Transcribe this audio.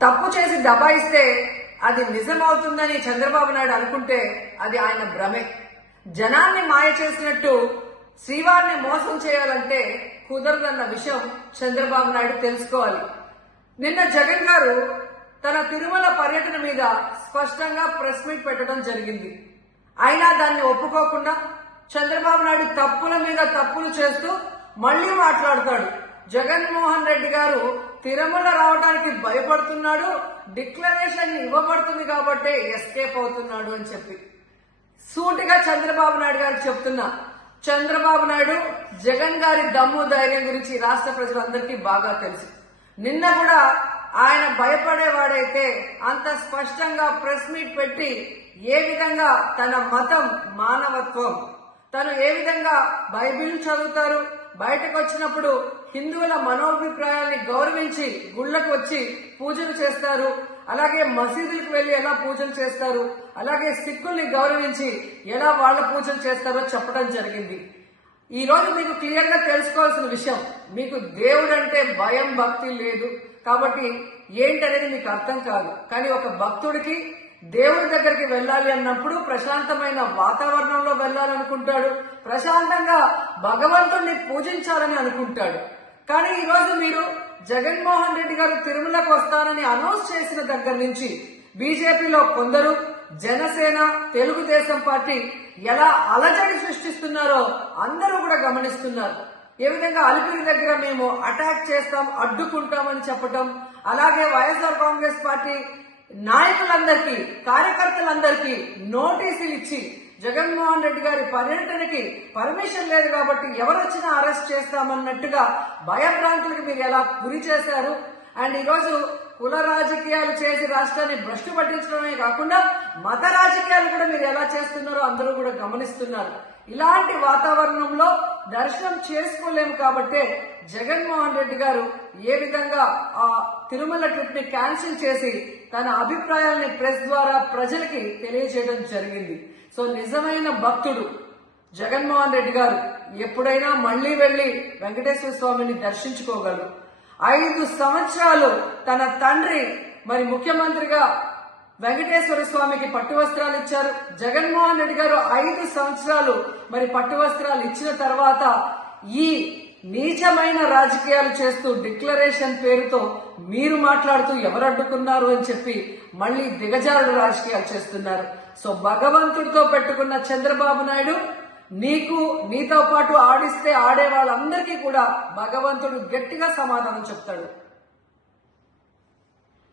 తప్పు చేసి దబాయిస్తే అది నిజమవుతుందని చంద్రబాబు నాయుడు అనుకుంటే అది ఆయన భ్రమే. జనాన్ని మాయ చేసినట్టు శ్రీవారిని మోసం చేయాలంటే కుదరదన్న విషయం చంద్రబాబు నాయుడు తెలుసుకోవాలి. నిన్న జగన్ గారు తన తిరుమల పర్యటన మీద స్పష్టంగా ప్రెస్ మీట్ పెట్టడం జరిగింది. అయినా దాన్ని ఒప్పుకోకుండా చంద్రబాబు నాయుడు తప్పుల మీద తప్పులు చేస్తూ మళ్లీ మాట్లాడతాడు. జగన్మోహన్ రెడ్డి గారు తిరుమల రావడానికి భయపడుతున్నాడు, డిక్లరేషన్ ఇవ్వబడుతుంది కాబట్టి ఎస్కేప్ అవుతున్నాడు అని చెప్పి సూటిగా చంద్రబాబు నాయుడు గారికి చెప్తున్నా. చంద్రబాబు నాయుడు జగన్ గారి దమ్ము ధైర్యం గురించి రాష్ట్ర ప్రజలందరికీ బాగా తెలుసు. నిన్న కూడా ఆయన భయపడేవాడైతే అంత స్పష్టంగా ప్రెస్ మీట్ పెట్టి ఏ విధంగా తన మతం మానవత్వం, తను ఏ విధంగా బైబిల్ చదువుతారు, బయటకు వచ్చినప్పుడు హిందువుల మనోభిప్రాయాల్ని గౌరవించి గుళ్లకు వచ్చి పూజలు చేస్తారు, అలాగే మసీదులకు వెళ్లి ఎలా పూజలు చేస్తారు, అలాగే సిక్కుల్ని గౌరవించి ఎలా వాళ్ళ పూజలు చేస్తారో చెప్పడం జరిగింది. ఈ రోజు మీకు క్లియర్ గా తెలుసుకోవాల్సిన విషయం, మీకు దేవుడు అంటే భయం భక్తి లేదు కాబట్టి ఏంటనేది మీకు అర్థం కాదు. కానీ ఒక భక్తుడికి దేవుడి దగ్గరికి వెళ్ళాలి అన్నప్పుడు ప్రశాంతమైన వాతావరణంలో వెళ్ళాలనుకుంటాడు, ప్రశాంతంగా భగవంతుడిని పూజించాలని అనుకుంటాడు. కానీ ఈ రోజు మీరు జగన్మోహన్ రెడ్డి గారు తిరుమలకు వస్తానని అనౌన్స్ చేసిన దగ్గర నుంచి బీజేపీలో కొందరు, జనసేన, తెలుగుదేశం పార్టీ ఎలా అలజడి సృష్టిస్తున్నారో అందరూ కూడా గమనిస్తున్నారు. ఏ విధంగా అలిపిరి దగ్గర మేము అటాక్ చేస్తాం, అడ్డుకుంటామని చెప్పటం, అలాగే వైఎస్ఆర్ కాంగ్రెస్ పార్టీ నాయకులందరికీ, కార్యకర్తలందరికీ నోటీసులు ఇచ్చి జగన్మోహన్ రెడ్డి గారి పర్యటనకి పర్మిషన్ లేదు కాబట్టి ఎవరొచ్చినా అరెస్ట్ చేస్తామన్నట్టుగా భయభ్రాంతులకు మీరు ఎలా గురి చేశారు. అండ్ ఈరోజు కుల రాజకీయాలు చేసి రాష్ట్రాన్ని భ్రష్టు పట్టించడమే కాకుండా మత రాజకీయాలు కూడా మీరు ఎలా చేస్తున్నారో అందరూ కూడా గమనిస్తున్నారు. ఇలాంటి వాతావరణంలో దర్శనం చేసుకోలేము కాబట్టే జగన్మోహన్ రెడ్డి గారు ఏ విధంగా ఆ తిరుమల ట్రిప్ ని క్యాన్సిల్ చేసి తన అభిప్రాయాల్ని ప్రెస్ ద్వారా ప్రజలకి తెలియజేయడం జరిగింది. సో నిజమైన భక్తుడు జగన్మోహన్ రెడ్డి గారు ఎప్పుడైనా మళ్లీ వెళ్లి వెంకటేశ్వర స్వామిని దర్శించుకోగలరు. 5 సంవత్సరాలు తన తండ్రి మరి ముఖ్యమంత్రిగా వెంకటేశ్వర స్వామికి పట్టు వస్త్రాలు ఇచ్చారు. జగన్మోహన్ రెడ్డి గారు 5 సంవత్సరాలు మరి పట్టు వస్త్రాలు ఇచ్చిన తర్వాత ఈ నీచమైన రాజకీయాలు చేస్తూ డిక్లరేషన్ పేరుతో మీరు మాట్లాడుతూ ఎవరు అడ్డుకున్నారు అని చెప్పి మళ్లీ దిగజారుడు రాజకీయాలు చేస్తున్నారు. సో భగవంతుడితో పెట్టుకున్న చంద్రబాబు నాయుడు నీతో పాటు ఆడిస్తే ఆడే వాళ్ళందరికీ కూడా భగవంతుడు గట్టిగా సమాధానం చెప్తాడు.